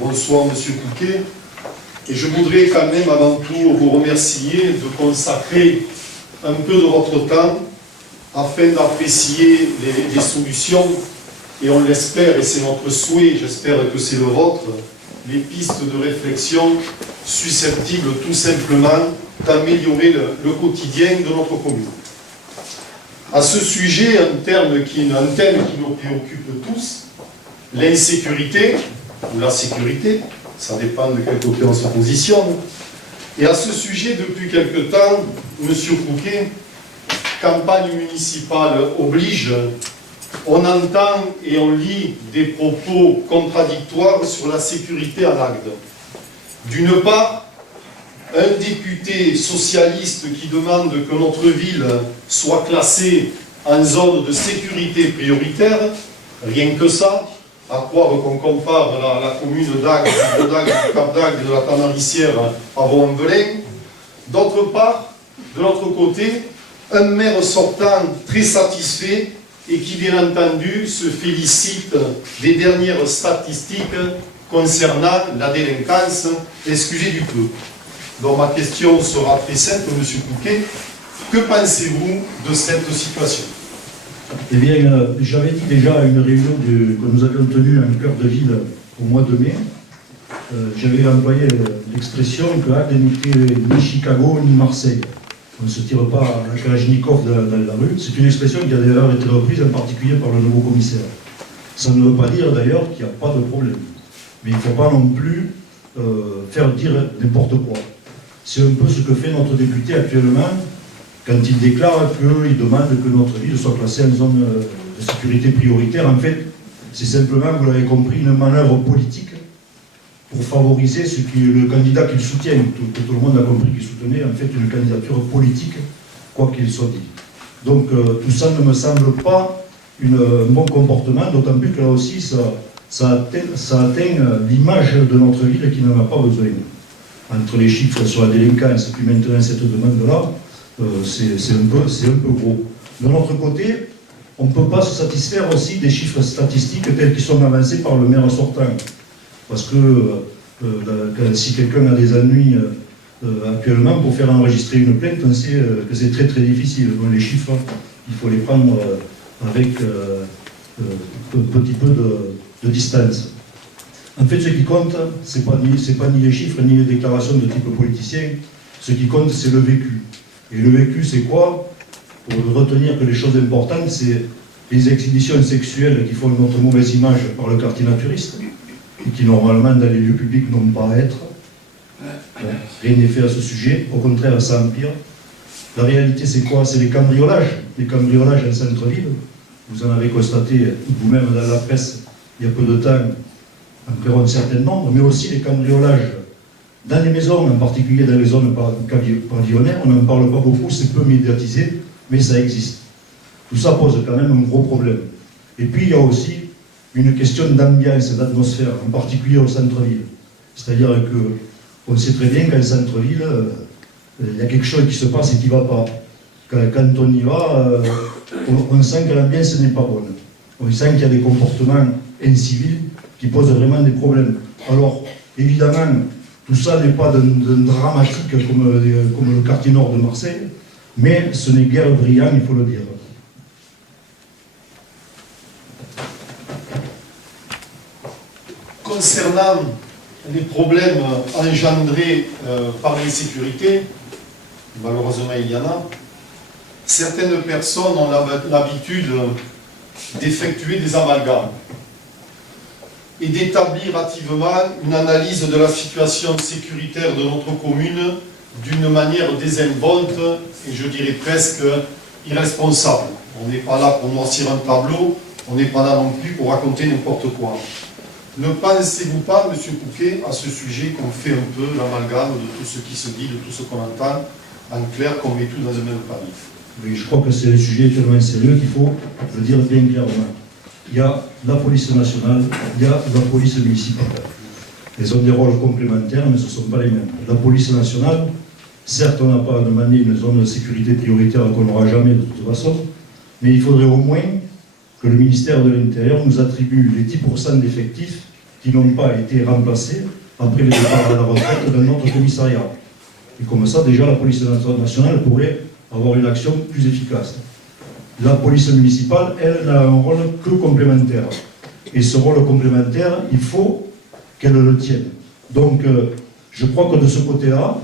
Bonsoir Monsieur Couquet. Et je voudrais quand même avant tout vous remercier de consacrer un peu de votre temps afin d'apprécier les solutions et on l'espère, et c'est notre souhait, j'espère que c'est le vôtre, les pistes de réflexion susceptibles tout simplement d'améliorer le quotidien de notre commune. À ce sujet, un thème qui nous préoccupe tous, l'insécurité, ou la sécurité, ça dépend de quel côté on se positionne. Et à ce sujet, depuis quelque temps, M. Couquet, campagne municipale oblige, on entend et on lit des propos contradictoires sur la sécurité à Agde. D'une part, un député socialiste qui demande que notre ville soit classée en zone de sécurité prioritaire, rien que ça, à croire qu'on compare la commune d'Agde, du Cap d'Agde, de la Tamaricière à Vaux-en-Velin. D'autre part, de l'autre côté, un maire sortant très satisfait et qui, bien entendu, se félicite des dernières statistiques concernant la délinquance, excusez du peu. Donc ma question sera très simple, M. Couquet. Que pensez-vous de cette situation? Eh bien, j'avais dit déjà à une réunion que nous avions tenue en cœur de ville au mois de mai, j'avais employé l'expression que Agde n'était ni Chicago ni Marseille. On ne se tire pas la Kalachnikov dans la rue. C'est une expression qui a d'ailleurs été reprise en particulier par le nouveau commissaire. Ça ne veut pas dire d'ailleurs qu'il n'y a pas de problème. Mais il ne faut pas non plus faire dire n'importe quoi. C'est un peu ce que fait notre député actuellement quand il déclare qu'il demande que notre ville soit classée en zone de sécurité prioritaire. En fait, c'est simplement, vous l'avez compris, une manœuvre politique pour favoriser le candidat qu'il soutient. Tout le monde a compris qu'il soutenait en fait une candidature politique, quoi qu'il soit dit. Donc tout ça ne me semble pas un bon comportement, d'autant plus que là aussi ça atteint l'image de notre ville qui n'en a pas besoin. Entre les chiffres sur la délinquance et puis maintenant cette demande-là, c'est un peu gros. De l'autre côté, on ne peut pas se satisfaire aussi des chiffres statistiques tels qu'ils sont avancés par le maire sortant. Parce que si quelqu'un a des ennuis actuellement, pour faire enregistrer une plainte, on sait que c'est très très difficile. Donc les chiffres, il faut les prendre avec un petit peu de distance. En fait, ce qui compte, ce n'est pas ni les chiffres ni les déclarations de type politicien. Ce qui compte, c'est le vécu. Et le vécu, c'est quoi? Pour retenir que les choses importantes, c'est les exhibitions sexuelles qui font notre mauvaise image par le quartier naturiste, et qui normalement dans les lieux publics n'ont pas à être. Rien n'est fait à ce sujet, au contraire ça empire. La réalité c'est quoi? C'est les cambriolages en centre-ville. Vous en avez constaté vous-même dans la presse il y a peu de temps, environ un certain nombre, mais aussi les cambriolages dans les maisons, en particulier dans les zones pavillonnaires. On n'en parle pas beaucoup, c'est peu médiatisé, mais ça existe. Tout ça pose quand même un gros problème. Et puis il y a aussi une question d'ambiance, d'atmosphère, en particulier au centre-ville. C'est-à-dire qu'on sait très bien qu'en centre-ville, il y a quelque chose qui se passe et qui ne va pas. Quand on y va, on sent que l'ambiance n'est pas bonne. On sent qu'il y a des comportements incivils qui posent vraiment des problèmes. Alors, évidemment, tout ça n'est pas d'un dramatique comme le quartier nord de Marseille, mais ce n'est guère brillant, il faut le dire. Concernant les problèmes engendrés par l'insécurité, malheureusement il y en a, certaines personnes ont l'habitude d'effectuer des amalgames et d'établir hâtivement une analyse de la situation sécuritaire de notre commune d'une manière désinvolte et je dirais presque irresponsable. On n'est pas là pour noircir un tableau, on n'est pas là non plus pour raconter n'importe quoi. Ne pensez-vous pas, M. Couquet, à ce sujet qu'on fait un peu l'amalgame de tout ce qui se dit, de tout ce qu'on entend, en clair, qu'on met tout dans un même panier? Oui, je crois que c'est un sujet tellement sérieux qu'il faut le dire bien clairement. Il y a la police nationale, il y a la police municipale. Ils ont des rôles complémentaires, mais ce ne sont pas les mêmes. La police nationale, certes, on n'a pas demandé une zone de sécurité prioritaire qu'on n'aura jamais de toute façon, mais il faudrait au moins que le ministère de l'Intérieur nous attribue les 10% d'effectifs qui n'ont pas été remplacés après le départ à la retraite d'un autre commissariat. Et comme ça, déjà, la police nationale pourrait avoir une action plus efficace. La police municipale, elle, n'a un rôle que complémentaire. Et ce rôle complémentaire, il faut qu'elle le tienne. Donc, je crois que de ce côté-là,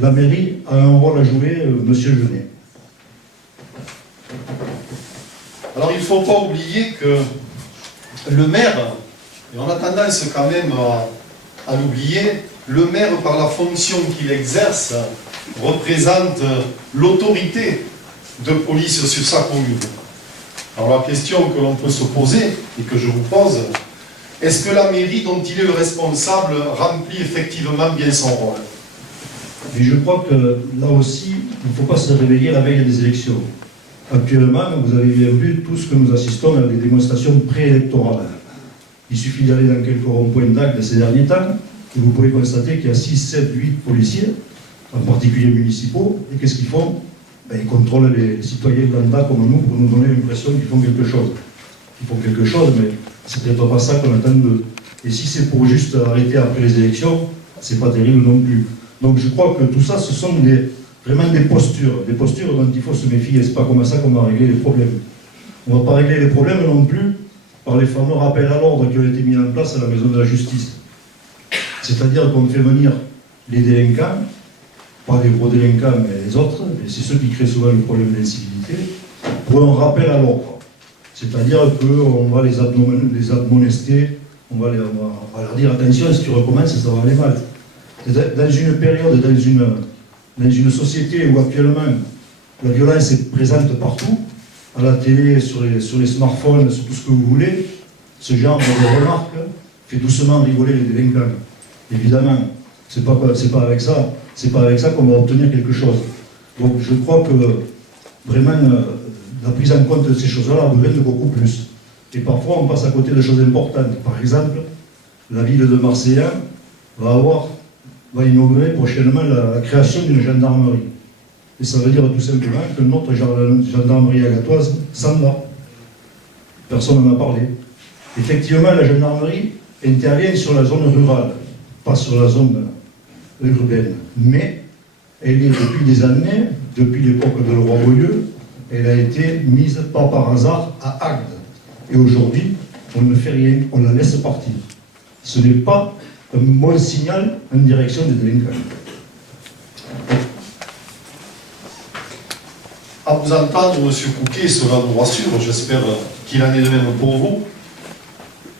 la mairie a un rôle à jouer, monsieur Genet. Alors il ne faut pas oublier que le maire, et on a tendance quand même à l'oublier, le maire, par la fonction qu'il exerce, représente l'autorité de police sur sa commune. Alors la question que l'on peut se poser, et que je vous pose, est-ce que la mairie dont il est le responsable remplit effectivement bien son rôle? Et je crois que là aussi, il ne faut pas se réveiller la veille des élections. Actuellement, vous avez bien vu tout ce que nous assistons à des démonstrations préélectorales. Il suffit d'aller dans quelques ronds-points d'Agde ces derniers temps, et vous pouvez constater qu'il y a 6, 7, 8 policiers, en particulier municipaux, et qu'est-ce qu'ils font? Ben, ils contrôlent les citoyens lambda comme nous pour nous donner l'impression qu'ils font quelque chose. Ils font quelque chose, mais c'est peut-être pas ça qu'on attend d'eux. Et si c'est pour juste arrêter après les élections, c'est pas terrible non plus. Donc je crois que tout ça, ce sont vraiment des postures dont il faut se méfier. C'est pas comme ça qu'on va régler les problèmes. On ne va pas régler les problèmes non plus par les fameux rappels à l'ordre qui ont été mis en place à la maison de la justice. C'est-à-dire qu'on fait venir les délinquants, pas les gros délinquants, mais les autres, et c'est ceux qui créent souvent le problème d'incivilité, pour un rappel à l'ordre. C'est-à-dire qu'on va les admonester, on va leur dire attention, si tu recommences, ça va aller mal. Dans une période, dans une société où actuellement la violence est présente partout, à la télé, sur les smartphones, sur tout ce que vous voulez, ce genre de remarques fait doucement rigoler les délinquants. Évidemment, c'est pas avec ça qu'on va obtenir quelque chose. Donc je crois que vraiment la prise en compte de ces choses-là a besoin de beaucoup plus. Et parfois on passe à côté de choses importantes. Par exemple, la ville de Marseille va inaugurer prochainement la création d'une gendarmerie. Et ça veut dire tout simplement que notre gendarmerie agatoise s'en va. Personne n'en a parlé. Effectivement, la gendarmerie intervient sur la zone rurale, pas sur la zone urbaine. Mais elle est depuis des années, depuis l'époque de Leroy Beaulieu, elle a été mise pas par hasard à Agde. Et aujourd'hui, on ne fait rien, on la laisse partir. Ce n'est pas un bon signal en direction des délinquants. À vous entendre, M. Couquet, cela nous rassure, j'espère qu'il en est de même pour vous,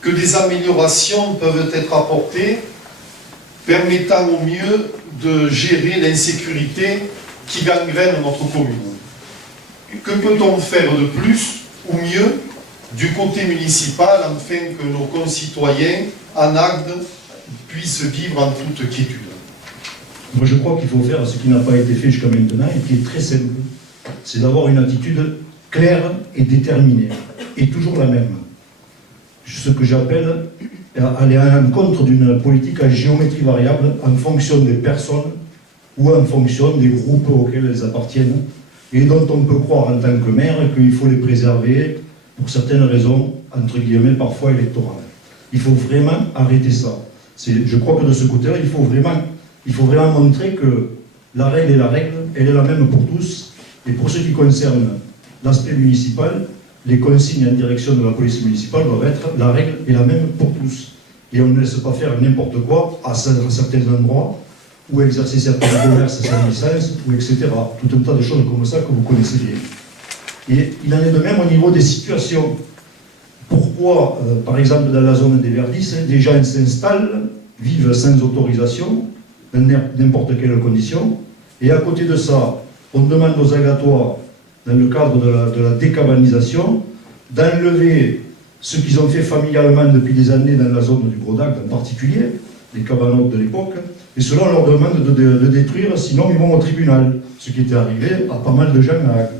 que des améliorations peuvent être apportées permettant au mieux de gérer l'insécurité qui gangrène notre commune. Que peut-on faire de plus ou mieux du côté municipal afin que nos concitoyens en Agde puissent vivre en toute quiétude? Moi je crois qu'il faut faire ce qui n'a pas été fait jusqu'à maintenant et qui est très simple. C'est d'avoir une attitude claire et déterminée, et toujours la même. Ce que j'appelle aller à l'encontre d'une politique à géométrie variable en fonction des personnes ou en fonction des groupes auxquels elles appartiennent, et dont on peut croire en tant que maire qu'il faut les préserver pour certaines raisons, entre guillemets, parfois électorales. Il faut vraiment arrêter ça. Je crois que de ce côté-là, il faut vraiment montrer que la règle est la règle, elle est la même pour tous. Et pour ce qui concerne l'aspect municipal, les consignes en direction de la police municipale doivent être la règle est la même pour tous. Et on ne laisse pas faire n'importe quoi à certains endroits ou exercer certains commerces sans licence, ou etc. Tout un tas de choses comme ça que vous connaissez bien. Et il en est de même au niveau des situations. Pourquoi, par exemple, dans la zone des Verdis, des gens s'installent, vivent sans autorisation, dans n'importe quelle condition, et à côté de ça, on demande aux agatois, dans le cadre de la décabanisation, d'enlever ce qu'ils ont fait familialement depuis des années dans la zone du Gros d'Agde en particulier, les cabanotes de l'époque, et cela on leur demande de détruire, sinon ils vont au tribunal, ce qui était arrivé à pas mal de gens à Agde.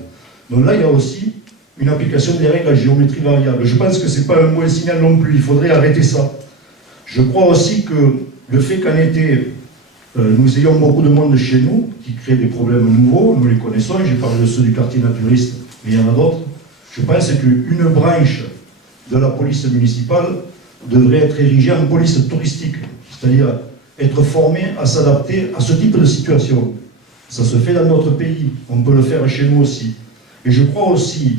Donc là il y a aussi une application des règles à géométrie variable. Je pense que ce n'est pas un bon signal non plus, il faudrait arrêter ça. Je crois aussi que le fait qu'en été, nous ayons beaucoup de monde chez nous qui crée des problèmes nouveaux, nous les connaissons, j'ai parlé de ceux du quartier naturiste, mais il y en a d'autres. Je pense qu'une branche de la police municipale devrait être érigée en police touristique, c'est-à-dire être formée à s'adapter à ce type de situation. Ça se fait dans notre pays, on peut le faire chez nous aussi. Et je crois aussi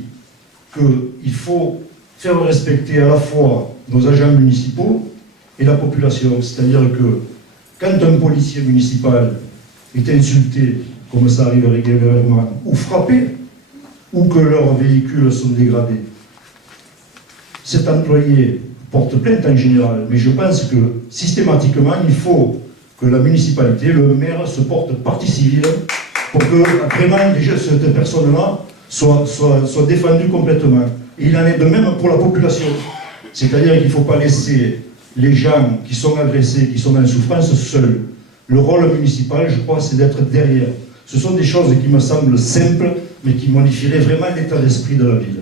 qu'il faut faire respecter à la fois nos agents municipaux et la population. C'est-à-dire que quand un policier municipal est insulté, comme ça arrive régulièrement, ou frappé, ou que leurs véhicules sont dégradés, cet employé porte plainte en général, mais je pense que systématiquement, il faut que la municipalité, le maire, se porte partie civile pour que vraiment cette personne-là soit défendue complètement. Et il en est de même pour la population. C'est-à-dire qu'il ne faut pas laisser les gens qui sont agressés, qui sont en souffrance, seuls. Le rôle municipal, je crois, c'est d'être derrière. Ce sont des choses qui me semblent simples, mais qui modifieraient vraiment l'état d'esprit de la ville.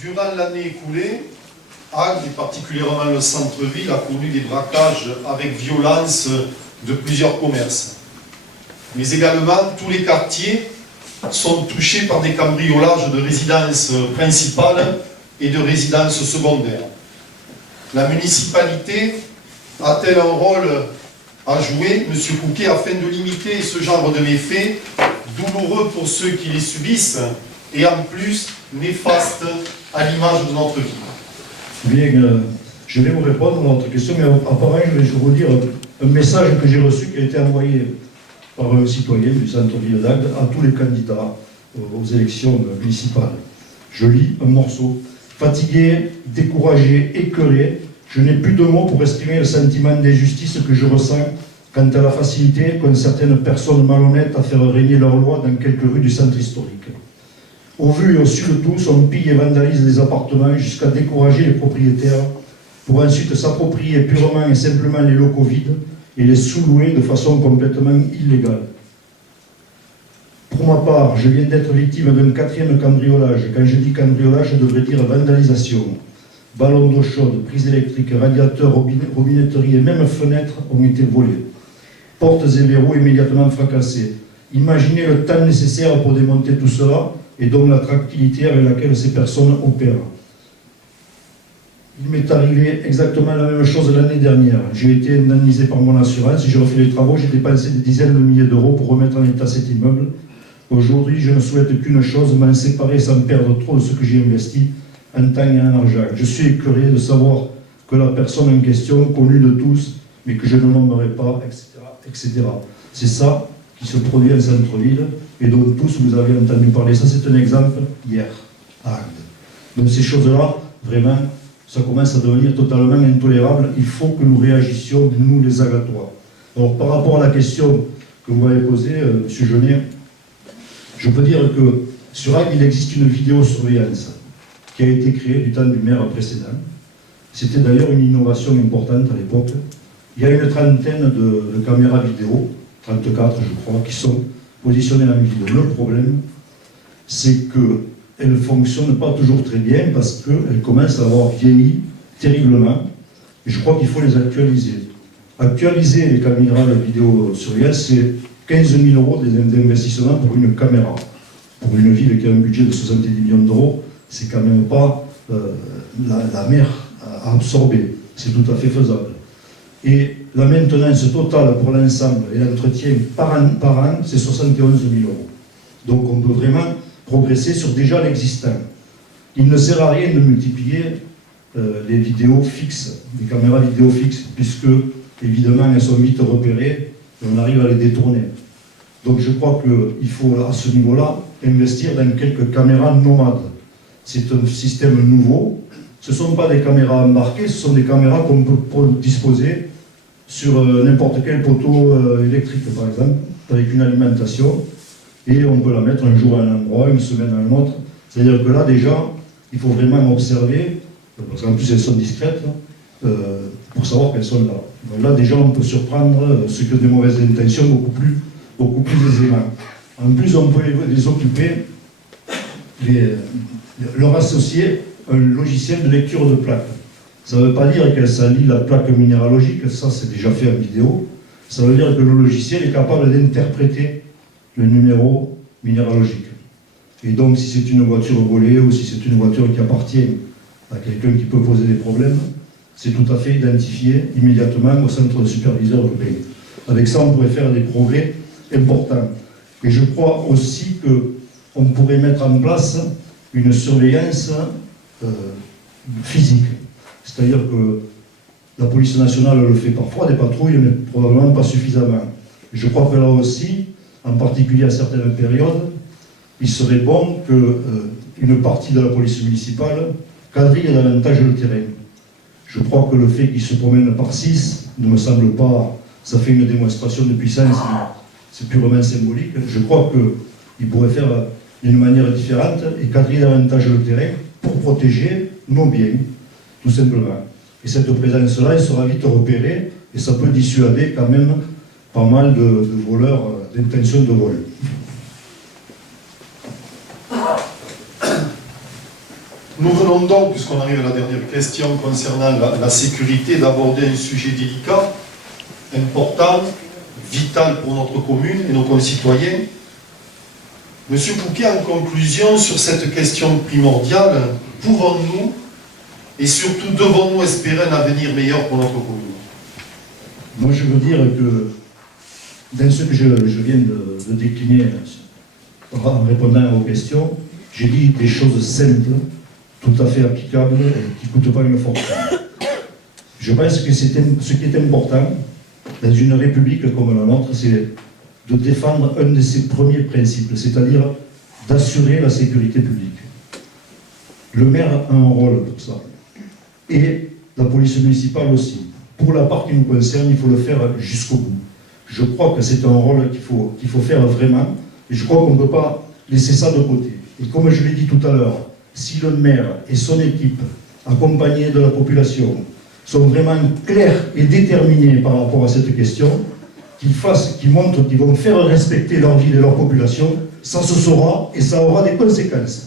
Durant l'année écoulée, Agde, et particulièrement le centre-ville, a connu des braquages avec violence de plusieurs commerces. Mais également, tous les quartiers sont touchés par des cambriolages de résidences principales et de résidences secondaires. La municipalité a-t-elle un rôle à jouer, M. Couquet, afin de limiter ce genre de méfaits, douloureux pour ceux qui les subissent, et en plus néfastes à l'image de notre ville? Bien, je vais vous répondre à votre question, mais apparemment, je vais vous dire un message que j'ai reçu qui a été envoyé par un citoyen du centre-ville d'Agde à tous les candidats aux élections municipales. Je lis un morceau. Fatigué, découragé, écœuré, je n'ai plus de mots pour exprimer le sentiment d'injustice que je ressens quant à la facilité qu'ont certaines personnes malhonnêtes à faire régner leurs lois dans quelques rues du centre historique. Au vu et au su de tous, on pille et vandalise les appartements jusqu'à décourager les propriétaires pour ensuite s'approprier purement et simplement les locaux vides et les sous-louer de façon complètement illégale. Pour ma part, je viens d'être victime d'un 4e cambriolage. Quand je dis cambriolage, je devrais dire vandalisation. Ballons d'eau chaude, prises électriques, radiateurs, robinetteries et même fenêtres ont été volés. Portes et verrous immédiatement fracassés. Imaginez le temps nécessaire pour démonter tout cela et donc la tranquillité avec laquelle ces personnes opèrent. Il m'est arrivé exactement la même chose l'année dernière. J'ai été indemnisé par mon assurance, j'ai refait les travaux, j'ai dépensé des dizaines de milliers d'euros pour remettre en état cet immeuble. Aujourd'hui, je ne souhaite qu'une chose, m'en séparer sans perdre trop de ce que j'ai investi en temps et en argent. Je suis écœuré de savoir que la personne en question, connue de tous, mais que je ne nommerai pas, etc., etc. C'est ça qui se produit en centre-ville et dont tous vous avez entendu parler. Ça, c'est un exemple hier à Agde. Donc ces choses-là, vraiment, ça commence à devenir totalement intolérable. Il faut que nous réagissions, nous les Agatois. Alors par rapport à la question que vous m'avez posée, M. Jeunet, je peux dire que sur Agde, il existe une vidéosurveillance qui a été créée du temps du maire précédent. C'était d'ailleurs une innovation importante à l'époque. Il y a une trentaine de caméras vidéo, 34 je crois, qui sont positionnées en ville. Le problème, c'est qu'elles ne fonctionnent pas toujours très bien parce qu'elles commencent à avoir vieilli terriblement. Et je crois qu'il faut les actualiser. Actualiser les caméras de vidéosurveillance, c'est 15 000 € d'investissement pour une caméra. Pour une ville qui a un budget de 70 millions d'euros, c'est quand même pas la mer à absorber. C'est tout à fait faisable. Et la maintenance totale pour l'ensemble et l'entretien par an, c'est 71 000 €. Donc on peut vraiment progresser sur déjà l'existant. Il ne sert à rien de multiplier les vidéos fixes, les caméras vidéo fixes, puisque évidemment elles sont vite repérées et on arrive à les détourner. Donc je crois qu'il faut à ce niveau-là investir dans quelques caméras nomades. C'est un système nouveau. Ce ne sont pas des caméras embarquées, ce sont des caméras qu'on peut disposer sur n'importe quel poteau électrique, par exemple, avec une alimentation, et on peut la mettre un jour à un endroit, une semaine à un autre. C'est-à-dire que là, déjà, il faut vraiment observer, parce qu'en plus elles sont discrètes, pour savoir qu'elles sont là. Donc là, déjà, on peut surprendre ceux qui ont des mauvaises intentions beaucoup plus aisément. En plus, on peut les occuper, leur associer un logiciel de lecture de plaques. Ça ne veut pas dire qu'elle lit la plaque minéralogique, ça c'est déjà fait en vidéo, Ça veut dire que le logiciel est capable d'interpréter le numéro minéralogique. Et donc, si c'est une voiture volée ou si c'est une voiture qui appartient à quelqu'un qui peut poser des problèmes, c'est tout à fait identifié immédiatement au centre de superviseur européen. Avec ça, on pourrait faire des progrès importants. Et je crois aussi qu'on pourrait mettre en place une surveillance physique. C'est-à-dire que la police nationale le fait parfois, des patrouilles, mais probablement pas suffisamment. Et je crois que là aussi, en particulier à certaines périodes, il serait bon qu'une partie de la police municipale quadrille davantage le terrain. Je crois que le fait qu'ils se promènent par 6 ne me semble pas... Ça fait une démonstration de puissance, mais c'est purement symbolique. Je crois qu'ils pourraient faire d'une manière différente et quadriller davantage le terrain pour protéger nos biens, tout simplement. Et cette présence-là, elle sera vite repérée et ça peut dissuader quand même pas mal de voleurs, d'intention de vol. Nous venons donc, puisqu'on arrive à la dernière question concernant la sécurité, d'aborder un sujet délicat, important, vital pour notre commune et nos concitoyens. Monsieur Pouquet, en conclusion sur cette question primordiale, pouvons-nous et surtout devons-nous espérer un avenir meilleur pour notre commune? Moi, je veux dire que dans ce que je viens de décliner en répondant à vos questions, j'ai dit des choses simples, tout à fait applicables et qui ne coûtent pas une fortune. Je pense que ce qui est important dans une république comme la nôtre, c'est de défendre un de ses premiers principes, c'est-à-dire d'assurer la sécurité publique. Le maire a un rôle pour ça. Et la police municipale aussi. Pour la part qui nous concerne, il faut le faire jusqu'au bout. Je crois que c'est un rôle qu'il faut faire vraiment, et je crois qu'on ne peut pas laisser ça de côté. Et comme je l'ai dit tout à l'heure, si le maire et son équipe, accompagnés de la population, sont vraiment clairs et déterminés par rapport à cette question, qu'ils montrent qu'ils vont faire respecter leur ville et leur population, ça se saura et ça aura des conséquences.